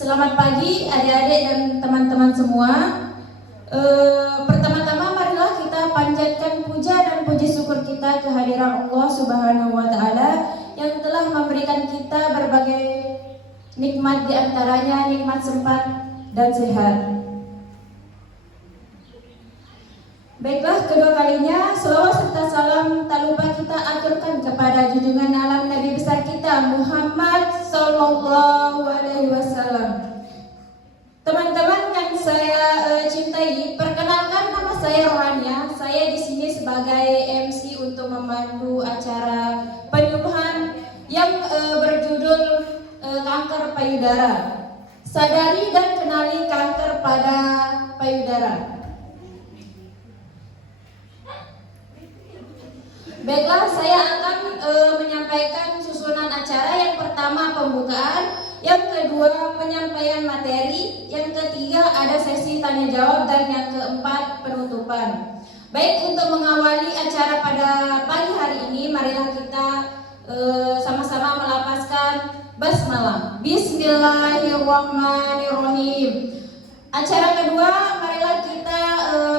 Selamat pagi adik-adik dan teman-teman semua. Pertama-tama marilah kita panjatkan puja dan puji syukur kita kehadiran Allah Subhanahu wa taala yang telah memberikan kita berbagai nikmat, di antaranya nikmat sempat dan sehat. Baiklah, kedua kalinya selawat serta salam tak lupa kita aturkan kepada junjungan alam Nabi besar kita Muhammad Sallallahu Alaihi Wasallam. Teman-teman yang saya cintai, perkenalkan nama saya Rohania. Saya di sini sebagai MC untuk memandu acara penyuluhan yang berjudul kanker payudara. Sadari dan kenali kanker pada payudara. Baiklah, saya akan menyampaikan susunan acara. Yang pertama pembukaan, yang kedua penyampaian materi, yang ketiga ada sesi tanya jawab, dan yang keempat penutupan. Baik, untuk mengawali acara pada pagi hari ini, marilah kita sama-sama melafazkan basmalah. Bismillahirrahmanirrahim. Acara kedua, marilah kita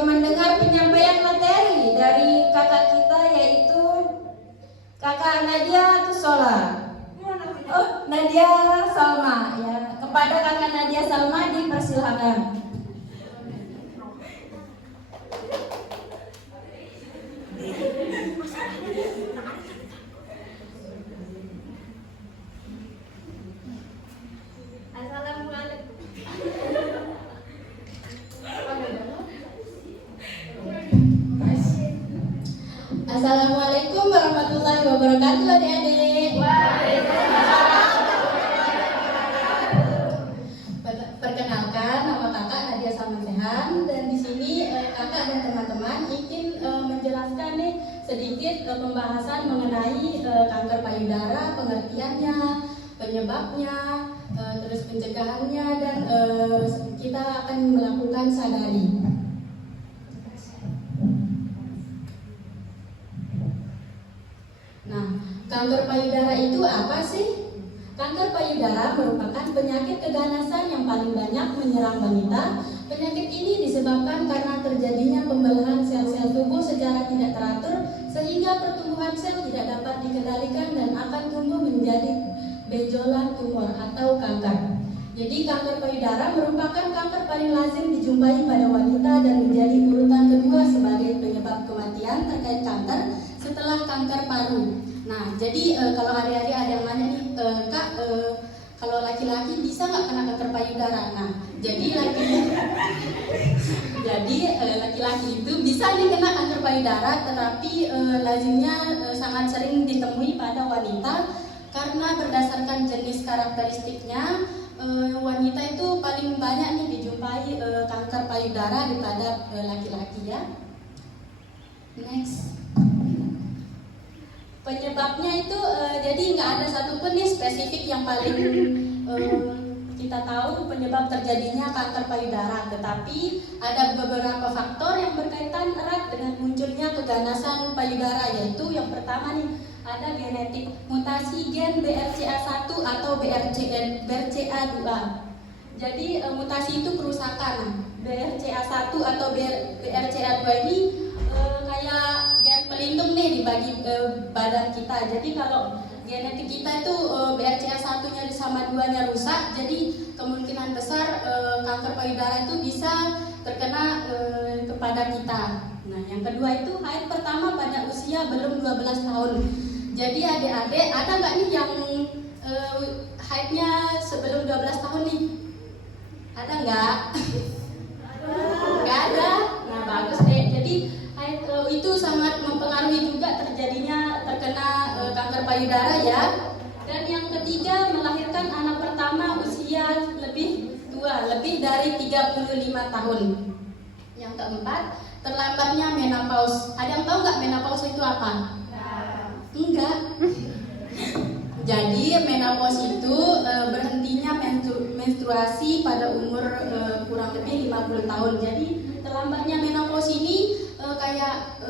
mendengar penyampaian materi dari kakak kita, yaitu Kakak Nadia Tusola. Oh, Nadia Salma ya. Kepada Kakak Nadia Salma dipersilakan. Assalamualaikum warahmatullahi wabarakatuh, adik-adik. Perkenalkan, nama kakak Nadia Salma, dan di sini kakak dan teman-teman ingin menjelaskan nih sedikit pembahasan mengenai kanker payudara, pengertiannya, penyebabnya, terus pencegahannya, dan kita akan melakukan sadari. Nah, kanker payudara itu apa sih? Kanker payudara merupakan penyakit keganasan yang paling banyak menyerang wanita. Penyakit ini disebabkan karena terjadinya pembelahan sel-sel tubuh secara tidak teratur, sehingga pertumbuhan sel tidak dapat dikendalikan dan akan tumbuh menjadi benjolan tumor atau kanker. Jadi kanker payudara merupakan kanker paling lazim dijumpai pada wanita dan menjadi urutan kedua sebagai penyebab kematian terkait kanker setelah kanker paru. Nah, jadi kalau adik-adik ada yang nanya nih, Kak, kalau laki-laki bisa nggak kena kanker payudara? Nah, jadi laki-laki itu bisa nih kena kanker payudara, tetapi lazimnya sangat sering ditemui pada wanita karena berdasarkan jenis karakteristiknya. Wanita itu paling banyak nih dijumpai kanker payudara daripada laki-laki ya. Next. Penyebabnya itu jadi nggak ada satupun nih spesifik yang paling kita tahu penyebab terjadinya kanker payudara, tetapi ada beberapa faktor yang berkaitan erat dengan munculnya keganasan payudara, yaitu yang pertama nih ada genetik, mutasi gen BRCA1 atau BRCA2. Jadi mutasi itu kerusakan BRCA1 atau BRCA2 ini kayak gen pelindung nih di bagi badan kita. Jadi kalau genetik kita itu BRCA1-nya sama 2-nya rusak, jadi kemungkinan besar kanker payudara itu bisa terkena kepada kita. Nah, yang kedua itu haid pertama pada usia belum 12 tahun. Jadi adik-adik ada nggak nih yang haidnya sebelum 12 tahun nih? Ada nggak? Nggak ada. Nah, bagus deh. Jadi haid itu sangat mempengaruhi juga terjadinya terkena kanker payudara ya. Dan yang ketiga, melahirkan anak pertama usia lebih tua, lebih dari 35 tahun. Yang keempat, terlambatnya menopause. Ada yang tahu nggak menopause itu apa? Enggak. Jadi menopause itu berhentinya menstruasi pada umur kurang lebih 50 tahun. Jadi terlambatnya menopause ini kayak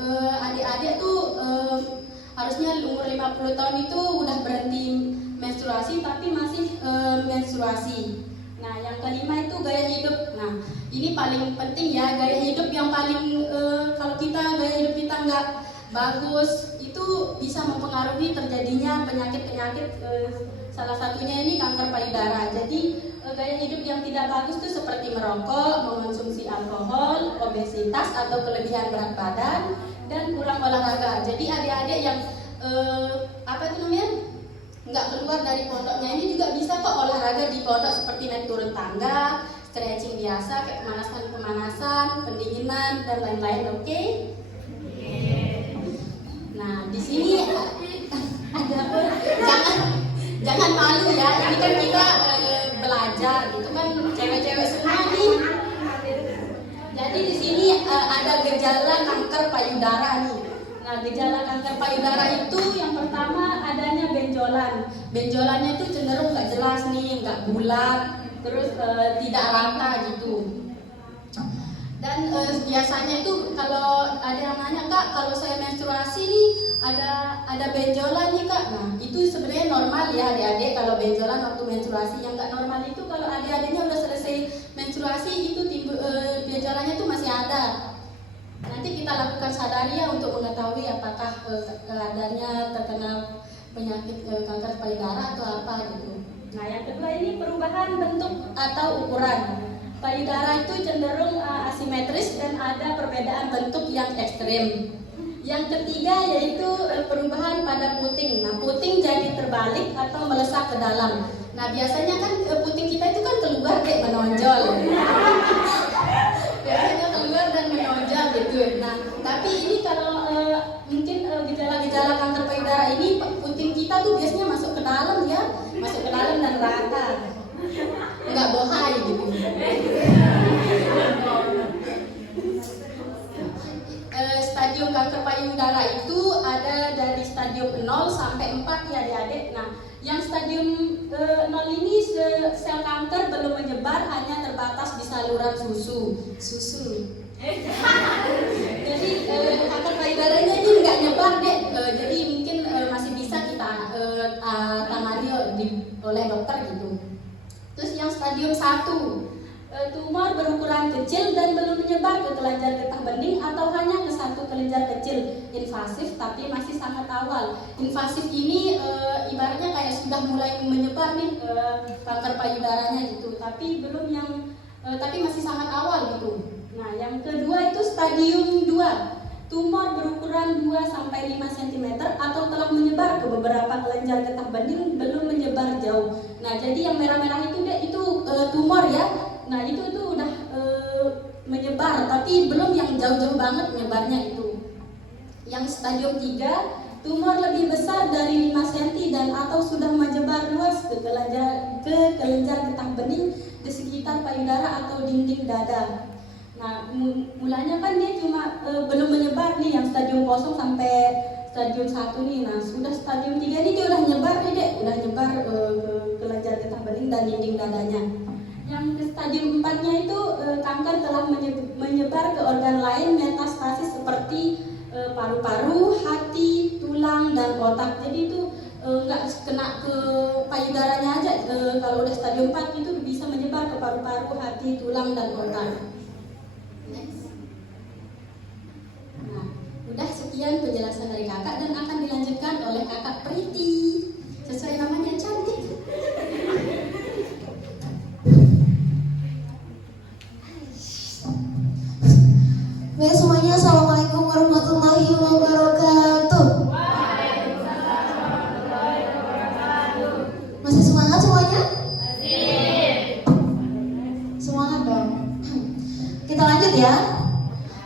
adik-adik tuh harusnya umur 50 tahun itu udah berhenti menstruasi tapi masih menstruasi. Nah, yang kelima itu gaya hidup. Nah, ini paling penting ya, gaya hidup yang paling kalau gaya hidup kita nggak bagus, itu bisa mempengaruhi terjadinya penyakit-penyakit, salah satunya ini kanker payudara. Jadi gaya hidup yang tidak bagus itu seperti merokok, mengonsumsi alkohol, obesitas atau kelebihan berat badan, dan kurang olahraga. Jadi adik-adik yang nggak keluar dari pondoknya ini juga bisa kok olahraga di pondok seperti naik turun tangga, stretching biasa, kayak pemanasan, pendinginan dan lain-lain. Oke? Nah, di sini ada jangan malu ya. Ini kan kita belajar, gitu kan cewek-cewek semua nih. Jadi di sini ada gejala kanker payudara nih. Nah, gejala kanker payudara itu yang pertama adanya benjolan. Benjolannya itu cenderung nggak jelas nih, nggak bulat, terus tidak rata gitu. Dan biasanya itu kalau ada yang nanya, Kak, kalau saya menstruasi nih ada benjolan nih, Kak. Nah, itu sebenarnya normal ya adik-adik kalau benjolan waktu menstruasi. Yang nggak normal itu kalau adik-adiknya udah selesai menstruasi itu benjolannya itu masih ada. Nanti kita lakukan sadaria untuk mengetahui apakah keadaannya terkena penyakit kanker payudara atau apa gitu. Nah, yang kedua ini perubahan bentuk atau ukuran. Payudara itu cenderung asimetris dan ada perbedaan bentuk yang ekstrem. Yang ketiga yaitu perubahan pada puting. Nah, puting jadi terbalik atau melesat ke dalam. Nah, biasanya kan puting kita itu kan keluar kayak menonjol. Biasanya keluar dan menonjol gitu. Nah, tapi ini kalau mungkin gejala-gejala kanker payudara ini puting kita tuh biasanya masuk ke dalam ya, masuk ke dalam dan rata, nggak bohai gitu. Stadium kanker payudara itu ada dari stadium 0 sampai 4 ya adik-adik. Nah, yang stadium 0 ini sel kanker belum menyebar, hanya terbatas di saluran susu. Jadi kanker payudaranya ini nggak nyebar deh. Jadi mungkin masih bisa kita tangani oleh dokter gitu. Terus yang stadium 1, tumor berukuran kecil dan belum menyebar ke kelenjar getah bening atau hanya ke satu kelenjar kecil, invasif tapi masih sangat awal. Invasif ini ibaratnya kayak sudah mulai menyebar nih kanker payudaranya gitu, tapi tapi masih sangat awal gitu. Nah, yang kedua itu stadium 2, tumor berukuran 2-5 cm atau telah menyebar ke beberapa kelenjar getah bening, belum menyebar jauh. Nah, jadi yang merah-merah itu tumor ya. Nah, itu udah menyebar, tapi belum yang jauh-jauh banget menyebarnya itu. Yang stadium 3, tumor lebih besar dari 5 cm dan atau sudah menyebar luas ke kelenjar getah bening di sekitar payudara atau dinding dada. Nah, mulanya kan dia cuma belum menyebar nih yang stadium 0 sampai stadium 1 nih. Nah, sudah stadium 3 ini dia udah nyebar nih, Dek. Udah nyebar ke kelenjar getah bening dan dinding dadanya. Yang ke stadium 4-nya itu kanker telah menyebar ke organ lain metastasis seperti paru-paru, hati, tulang, dan otak. Jadi itu nggak kena ke payudaranya aja. Kalau udah stadium 4 itu bisa menyebar ke paru-paru, hati, tulang, dan otak. Next. Nah, udah sekian penjelasan dari kakak dan akan dilanjutkan oleh kakak Priti. Sesuai namanya, cantik. Baik semuanya, assalamualaikum warahmatullahi wabarakatuh. Masih semangat semuanya? Semangat dong. Kita lanjut ya.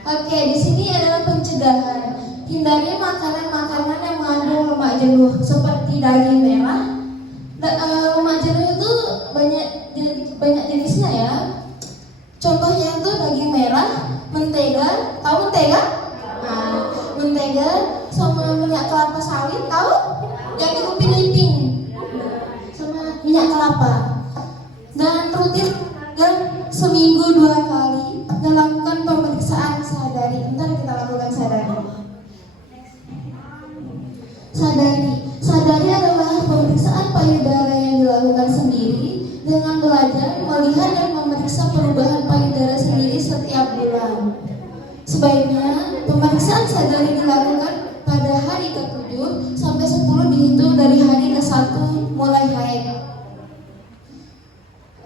Oke, di sini adalah pencegahan. Hindari makanan-makanan yang mengandung lemak jenuh seperti daging merah. Lemak jenuh itu banyak jenisnya ya. Contohnya itu daging merah, mentega, tahu mentega? Nah, mentega sama minyak kelapa sawit, tahu? Yang diupin-ipin sama minyak kelapa. Dan rutin seminggu 2 kali dan lakukan pemeriksaan sadari. Ntar kita lakukan sadari. Sadari adalah pemeriksaan payudara yang dilakukan sendiri dengan belajar badan melihat dan memeriksa perubahan payudara sendiri setiap bulan. Sebaiknya pemeriksaan sadari dilakukan pada hari ke-7 sampai 10 dihitung dari hari ke-1 mulai haid.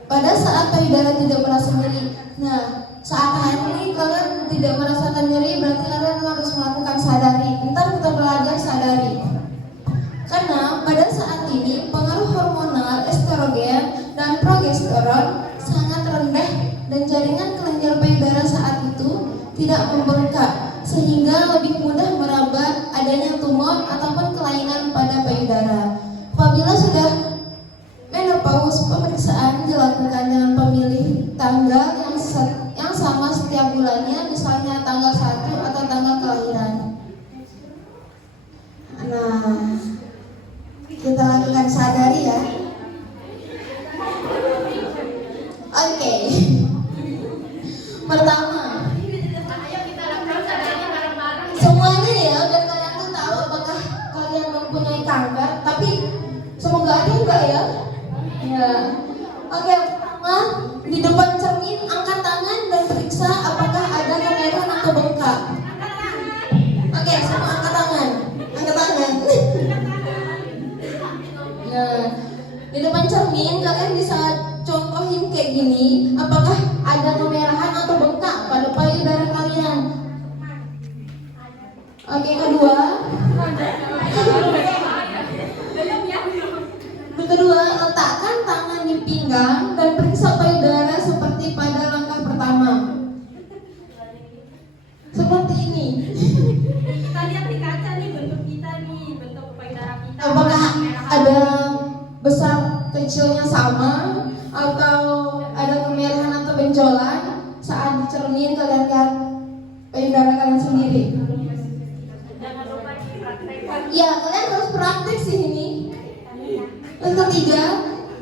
Pada saat payudara tidak merasa nyeri. Nah, saat haid ini kalian tidak merasakan nyeri, berarti kalian harus melakukan sadari. Ntar kita belajar sadari. Karena pada saat ini pengaruh hormonal estrogen dan progesteron sangat rendah dan jaringan kelenjar payudara saat itu tidak membengkak sehingga lebih mudah meraba adanya tumor ataupun kelainan pada payudara. Apabila sudah menopause, pemeriksaan dilakukan dengan pemilih tanggal yang sama setiap bulannya, misalnya tanggal 1 atau tanggal kelahiran. Nah, kita lakukan sadari ya. Oke. Pertama, semuanya ya, biar kalian tuh tahu apakah kalian mempunyai kanker. Tapi semoga aja enggak ya. Ya. Oke, pertama di depan cermin angkat tangan dan periksa apakah ada kemerahan atau bengkak. Oke, semua angkat tangan. Angkat tangan. Nah, di depan cermin kalian bisa contohin kayak gini, apakah ada kemerahan atau bengkak pada payudara kalian. Oke, kedua, letakkan tangan di pinggang dan periksa payudara seperti pada langkah pertama. Seperti ini. Kita lihat di kaca nih bentuk kita nih, bentuk payudara kita. Apakah ada besar kecilnya sama atau ada kemerahan atau benjolan saat di cermin kalian lihat payudara kalian sendiri? Ya, kalian harus praktik sih ini. Yang ketiga,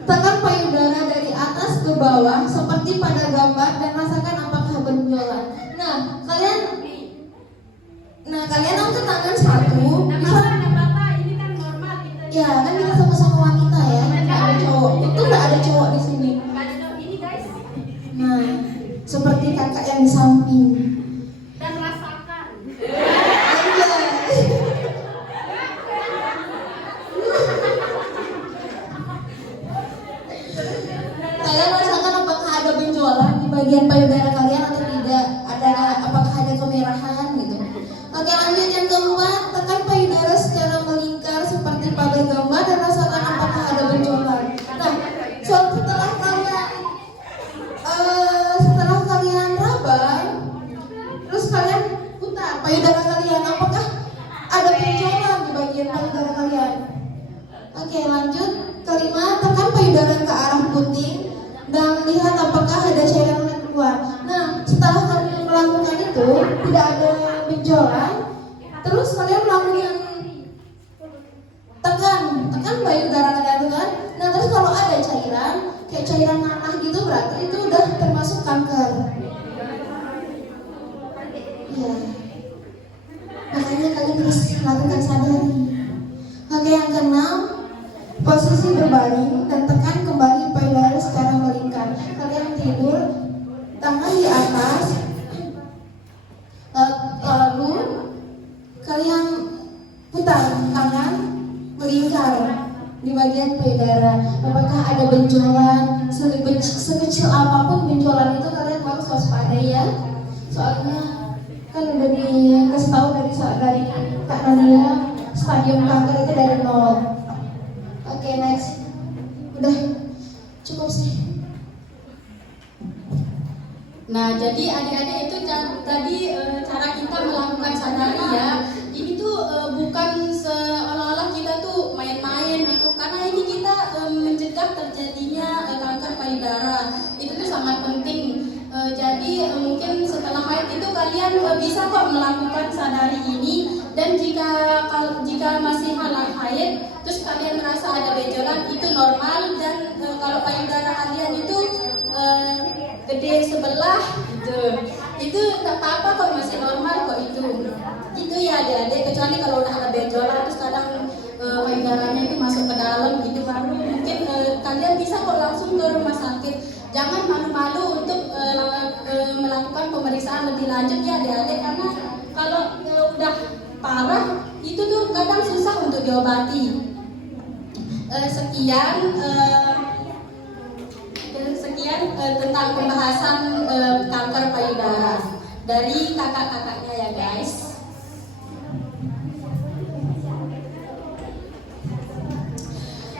tekan payudara dari atas ke bawah seperti pada gambar dan rasakan apakah benjolan. Nah, kalian angkat tangan satu. Bisa, ini kan normal kita. ya kan kita sama-sama wanita ya, nggak ada cowok. Itu nggak ada cowok di sini. Ini guys. Nah, seperti kakak yang di samping. Dan rasakan. Kalian rasakan apakah ada benjolan di bagian payudara kalian atau tidak? Apakah ada kemerahan gitu? Oke, lanjut yang keempat, tekan payudara secara melingkar seperti pada gambar dan rasakan apakah ada benjolan. Nah, setelah kalian raba, terus kalian putar payudara kalian, apakah ada benjolan di bagian payudara kalian? Oke, lanjut. Kelima, tekan payudara ke arah puting dan lihat apakah ada cairan yang keluar. Nah, setelah kalian melakukan itu, tidak ada benjolan, terus kalian melakukan tekan payudara kalian kan. Nah, terus kalau ada cairan, kayak cairan nanah gitu, berarti itu udah termasuk kanker. Ya. Makanya kalian harus lakukan sadari. Oke, yang keenam, posisi berbaring dan tekan kembali payudara secara melingkar. Kalian tidur, tangan di atas, lalu kalian putar tangan melingkar di bagian payudara. Apakah ada benjolan? Sekecil apapun benjolan itu kalian harus waspada ya. Soalnya kan udah dikasih tahu dari Kak Nadia, stadium kanker itu dari 0. Oke, next. Udah cukup sih. Nah, jadi adik-adik itu tadi cara kita melakukan sadari ya. Ini tuh bukan seolah-olah kita tuh main-main gitu, karena ini kita mencegah terjadinya kanker payudara. Itu tuh sangat penting. Jadi mungkin setelah haid itu kalian bisa kok melakukan sadari ini. Dan jika masih haid, terus kalian merasa ada benjolan, itu normal. Dan kalau payudara kalian itu gede sebelah gitu, itu tak apa-apa kok, masih normal kok itu ya adik-adik. Kecuali kalau udah ada benjolan terus kadang payudaranya itu masuk ke dalam gitu, baru mungkin kalian bisa kok langsung ke rumah sakit. jangan malu-malu untuk melakukan pemeriksaan lebih lanjut ya adik-adik, karena kalau udah parah itu tuh kadang susah untuk diobati. Sekian tentang pembahasan kanker payudara dari kakak-kakaknya ya guys.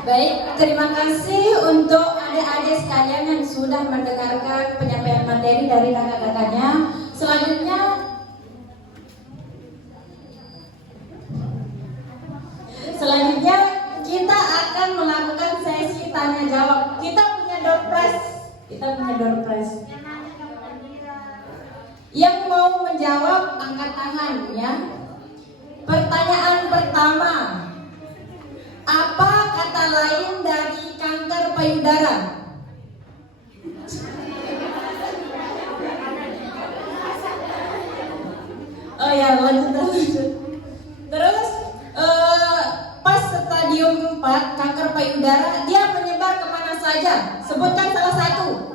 Baik, terima kasih untuk adik-adik sekalian yang sudah mendengarkan penyampaian materi dari kakak-kakaknya. Selanjutnya kita akan melakukan sesi tanya jawab. Kita punya door prize. Yang mau menjawab angkat tangan ya. Pertanyaan pertama, apa kata lain dari kanker payudara? Oh ya, lanjut. Terus pas stadium 4 kanker payudara dia menyebar kemana saja? Sebutkan salah satu.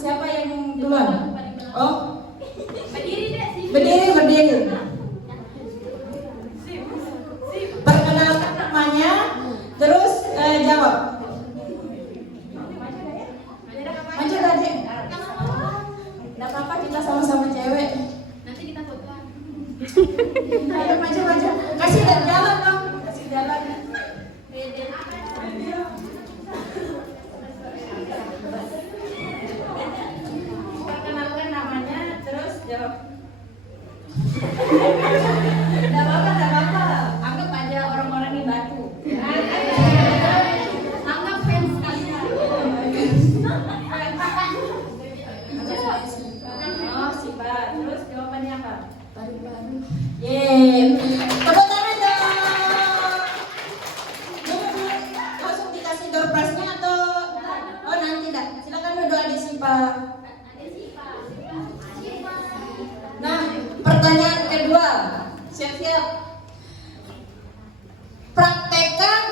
Siapa yang duluan? Oh, berdiri. Perkenalkan namanya, terus jawab. Maju tadi. Tidak apa-apa, kita sama-sama cewek. Nanti kita fotoan. Ayo maju. Kasih jalan dong. Kasih jalan. Perkenalkan namanya, terus jawab. Tidak apa-apa. Anggap aja orang-orang ini batu. Anggap fans kalian. Oh, sifat. Terus jawabannya apa? Paru-paru. Yeay. Tepuk tangan dong. Langsung dikasih door prize-nya atau oh nanti dah. Silakan dulu adik Sipa. Nah, pertanyaan kedua. Siap-siap. Praktekkan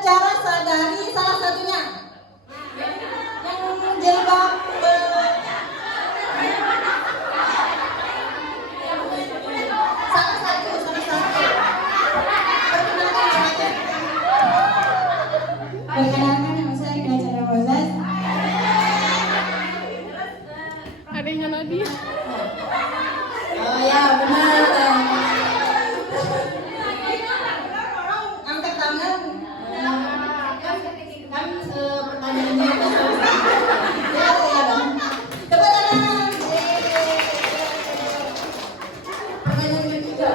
cara sadari salah satunya. Yang jilbab salah satu. Perkenalkan nama saya Gajah Moses. Adanya Nadia. Oh ya benar. Angkat tangan. Kan pertanyaannya itu ya dong. Tepuk tangan. Pertanyaan ketiga.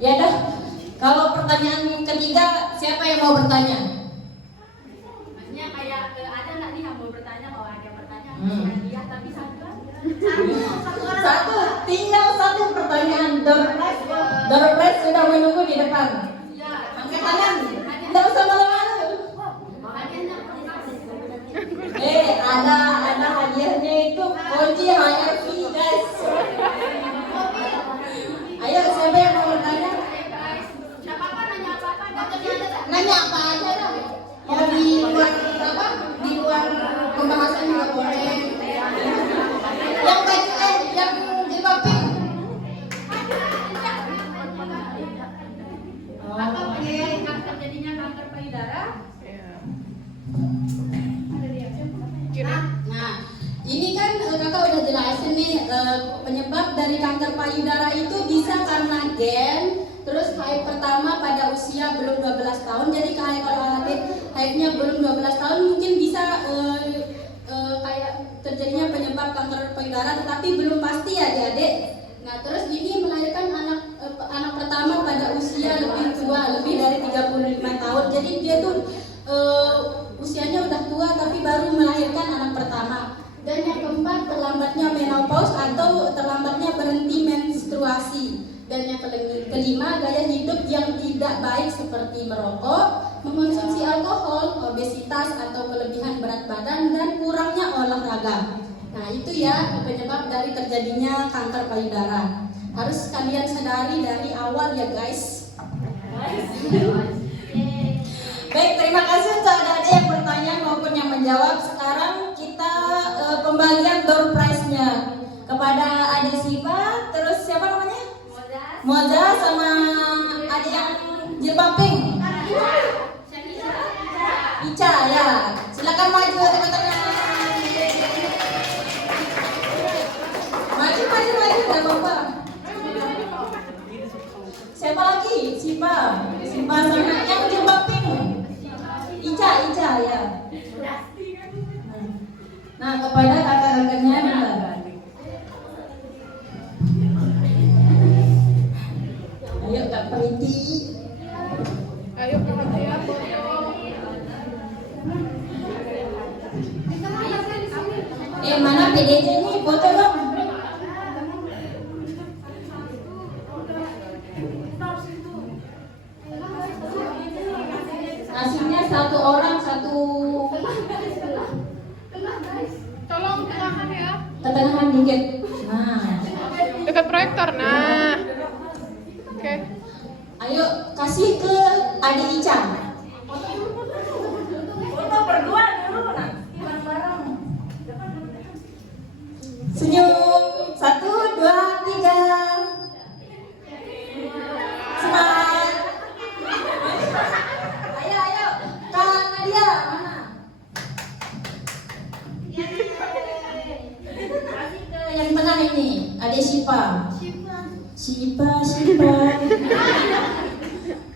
Ya dah. Kalau pertanyaan ketiga, siapa yang mau bertanya? Maksudnya kayak ada nggak nih yang mau bertanya? Kalau ada yang bertanya, Nadia tapi satu. Satu, tinggal satu pertanyaan. Door prize sudah menunggu di depan. Ya. Angkat tangan. Tidak usah malu-malu. Ada hadiahnya itu kunci HRV guys. Ayo siapa yang mau bertanya? Nanya apa aja dah. Mau di luar apa? Di luar pembahasan juga boleh. Yang baju yang jilbab pink. Apa penyebab terjadinya kanker payudara? Nah, ini kan kakak udah jelasin nih penyebab dari kanker payudara itu bisa karena gen. Terus haid pertama pada usia belum 12 tahun. Jadi kalau haidnya belum 12 tahun mungkin bisa kayak terjadinya penyebab kanker payudara, tetapi belum pasti ya adik-adik. Nah, terus ini melahirkan anak pertama pada usia lebih tua, lebih dari 35 tahun. Jadi dia tuh usianya udah tua tapi baru melahirkan anak pertama. Dan yang keempat, terlambatnya menopause atau terlambatnya berhenti menstruasi. Dan yang kelima, gaya hidup yang tidak baik seperti merokok, mengonsumsi alkohol alkohol, obesitas atau kelebihan berat badan, dan kurangnya olahraga. Nah, itu ya penyebab dari terjadinya kanker payudara. Harus kalian sadari dari awal ya guys. Baik, terima kasih untuk adik-adik yang bertanya maupun yang menjawab. Sekarang kita pembagian door prize-nya kepada adik Siva, terus siapa namanya? Moza sama adik yang jilbab pink. Ica ya. Silakan maju teman-teman. Maju, enggak apa-apa. Siapa lagi? Siva sama yang jilbab pink. Ica ya. Nah, kepada kakak-kakaknya minta. Ayo Kak Priti. Ayo perhatian foto. Mana PDJ nih? Foto dong. Hasilnya satu orang satu. Tolong tengahan ya. Ketengahan dikit. Nah. Dekat proyektor. Nah. Oke. Ayo kasih ke adik Ica. Foto berdua dulu nah. Bareng-bareng. Senyum. 1, 2, 3. Semangat. Ayo. Kak Nadia mana? Kasih ke yang tengah ini, adik Siva. Siva.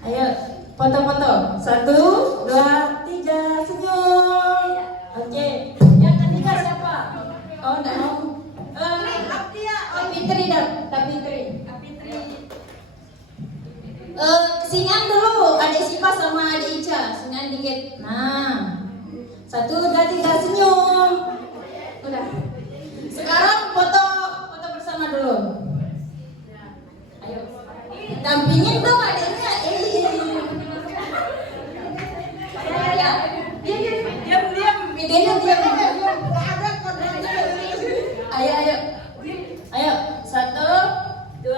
Ayo, foto-foto. 1, 2, 3, senyum. Oke. Yang ketiga siapa? Oh, enggak mau. Fitri. Kesingan dulu, adik Siva sama adik Ica. Kesingan dikit. Nah. 1, 2, 3, senyum. Udah. Sekarang foto bersama dulu. Ayo. Dampingin dong adiknya. Ya. Diam. Videonya diam. Ayo. 1, 2.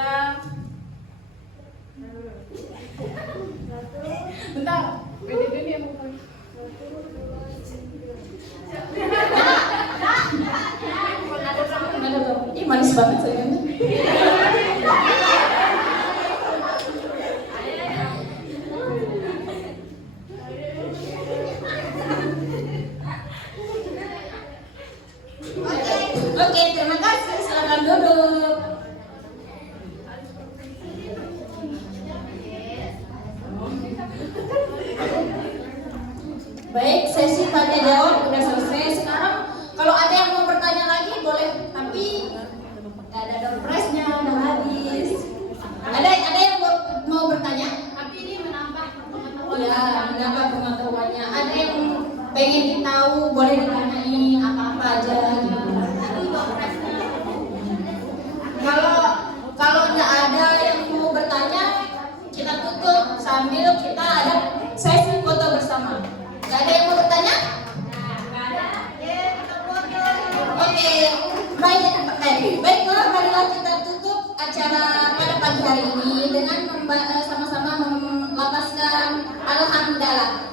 Bentar. Ini yang mau. Ih, manis banget sayangnya. Oke, terima kasih. Silakan duduk. Baik, sesi tanya jawab udah selesai. Sekarang kalau ada yang mau bertanya lagi boleh, tapi nggak ada door prize-nya, udah habis. Ada yang mau bertanya? Tapi ini menambah pengetahuan. Ya, menambah pengetahuannya. Ada yang pengen tahu, boleh ditanyain apa-apa aja gitu. Kalau nggak ada yang mau bertanya, kita tutup sambil kita ada sesi foto bersama. Nggak ada yang mau bertanya? Oke, baiklah, marilah kita tutup acara pada pagi hari ini dengan sama-sama melapaskan alhamdulillah.